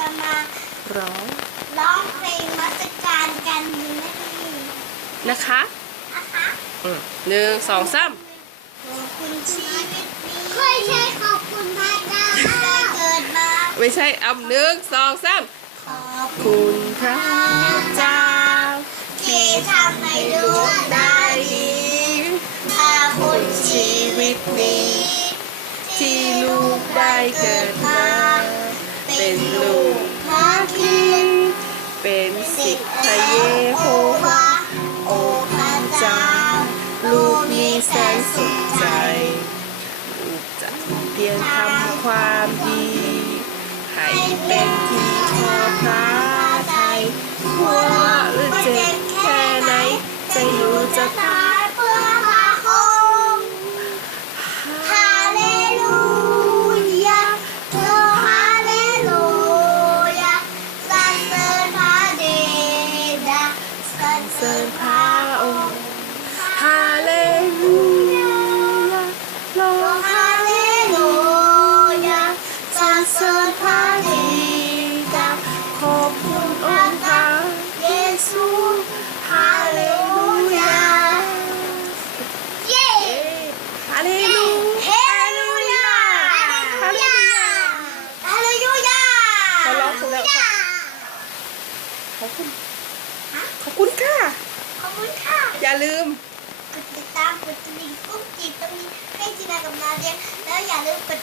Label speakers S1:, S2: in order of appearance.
S1: จะมา
S2: ร้อง
S1: เพลงนมัสการกัน
S2: นะคะ
S1: นะคะ
S2: หนึ่งสองสาม
S1: ขอบคุณชีวิตนี้ไม่ใช่ขอบคุณพระเจ้าได้เกิดมา
S2: ไม่ใช่เอาหนึ่งสองสาม
S1: ขอบคุ
S2: คุณพระเจ้า
S1: ที่ทำให้ลูกได้ดีขอบคุณชีวิตนี้
S2: ที่ลูกได้เกิดมา เป็นลูก
S1: พระคิด
S2: เป็นศิษย์พระเยโฮ
S1: วาว
S2: า
S1: โอ้พระเจ้าลูกนี้แสนสุขใจ
S2: ลูกจะเพียรทำความดี ให้เป็นที่พอพระทัยหัวเราะหรือเจ็บแค่ไหน จะอยู่จะตาย
S1: เพื่อพระองค์ฮาเลลูยาโลฮาเลลูยาสรรเสริญพระเดชสรรเส
S2: เส
S1: ริ
S2: ริ
S1: ญ
S2: ญ
S1: พ
S2: พ
S1: ระ
S2: ระ
S1: อ
S2: อง ง
S1: ค์
S2: ค์ฮาเลลูยาโล
S1: โลฮาเลลูยาสรรเสริญพระเดช
S2: ขอบคุณองค์พระ
S1: เยซูฮาเลลูยาเย้
S2: ฮาเลลู
S1: เฮลูยาฮาเลลูยาฮาเลลูยา
S2: เขาร้องถูกแล้วขอบคุณขอบคุณค่ะ
S1: ขอบคุณค่ะ
S2: อย่าลืม
S1: กดติดตามกดกระดิ่งกุ้งจีบตรงนี้ให้จีนากับนาเรียนแล้วอย่าลืมกด